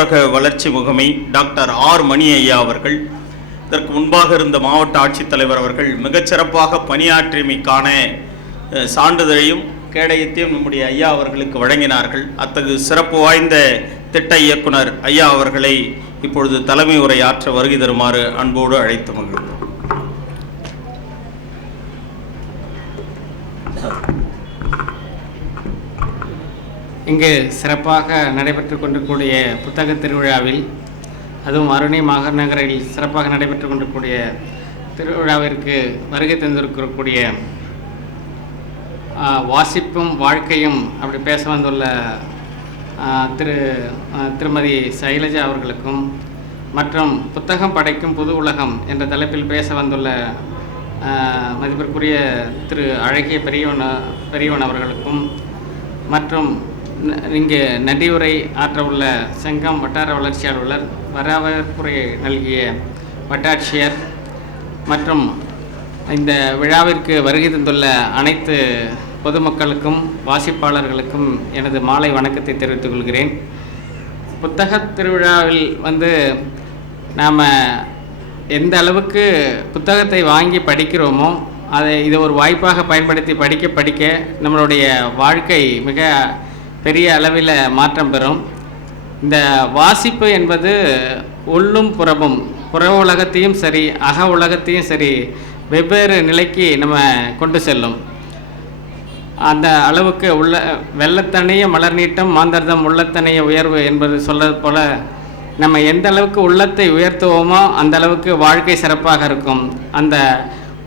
ஊரக வளர்ச்சி முகமை டாக்டர் ஆர் மணி ஐயா அவர்கள், இதற்கு முன்பாக இருந்த மாவட்ட ஆட்சித்தலைவர் அவர்கள் மிகச்சிறப்பாக பணியாற்றியமைக்கான சான்றிதழையும் கேடயத்தையும் நம்முடைய ஐயா அவர்களுக்கு வழங்கினார்கள். அத்தகு சிறப்பு வாய்ந்த திட்ட இயக்குனர் ஐயா அவர்களை இப்பொழுது தலைமை உரையாற்ற வருகை தருமாறு அன்போடு அழைத்து மகிழ்கிறோம். இங்கு சிறப்பாக நடைபெற்று கொண்டிருக்கக்கூடிய புத்தக திருவிழாவில், அதுவும் அருணை மாநகரில் சிறப்பாக நடைபெற்று கொண்டிருக்கக்கூடிய திருவிழாவிற்கு வருகை தந்திருக்கக்கூடிய வாசிப்பும் வாழ்க்கையும் அப்படி பேச வந்துள்ள திருமதி சைலஜா அவர்களுக்கும், மற்றும் புத்தகம் படைக்கும் புது உலகம் என்ற தலைப்பில் பேச வந்துள்ள மதிப்பிற்குரிய திரு அழகிய பெரியவன் அவர்களுக்கும், மற்றும் இங்கு நன்றியுரை ஆற்ற உள்ள செங்கம் வட்டார வளர்ச்சி அலுவலர், வரவேற்புரை நல்கிய வட்டாட்சியர் மற்றும் இந்த விழாவிற்கு வருகை தந்துள்ள அனைத்து பொதுமக்களுக்கும் வாசிப்பாளர்களுக்கும் எனது மாலை வணக்கத்தை தெரிவித்துக் கொள்கிறேன். புத்தக திருவிழாவில் நாம் எந்த அளவுக்கு புத்தகத்தை வாங்கி படிக்கிறோமோ இதை ஒரு வாய்ப்பாக பயன்படுத்தி படிக்க நம்மளுடைய வாழ்க்கை மிக பெரிய அளவில் மாற்றம் பெறும். இந்த வாசிப்பு என்பது உள்ளும் புறமும், புற உலகத்தையும் சரி அக உலகத்தையும் சரி வெவ்வேறு நிலைக்கு நம்ம கொண்டு செல்லும். அந்த அளவுக்கு உள்ள வெள்ளத்தனைய மலர் நீட்டம் மாந்தர்தம் உள்ளத்தனைய உயர்வு என்பது சொல்வது போல, நம்ம எந்த அளவுக்கு உள்ளத்தை உயர்த்துவோமோ அந்த அளவுக்கு வாழ்க்கை சிறப்பாக இருக்கும். அந்த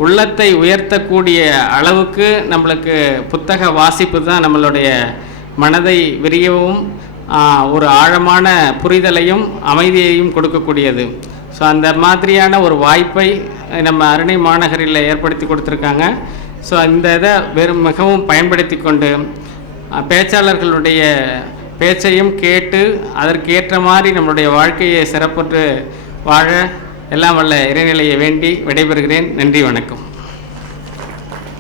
உள்ளத்தை உயர்த்தக்கூடிய அளவுக்கு நம்மளுக்கு புத்தக வாசிப்பு தான் நம்மளுடைய மனதை விரியவும் ஒரு ஆழமான புரிதலையும் அமைதியையும் கொடுக்கக்கூடியது. ஸோ அந்த மாதிரியான ஒரு வாய்ப்பை நம்ம அருணை மாநகரில் ஏற்படுத்தி கொடுத்துருக்காங்க. ஸோ இந்த இதை மிகவும் பயன்படுத்தி கொண்டு பேச்சாளர்களுடைய பேச்சையும் கேட்டு அதற்கேற்ற மாதிரி நம்மளுடைய வாழ்க்கையை சிறப்புற்று வாழ எல்லாம் வல்ல இறைநிலையை வேண்டி விடைபெறுகிறேன். நன்றி, வணக்கம்.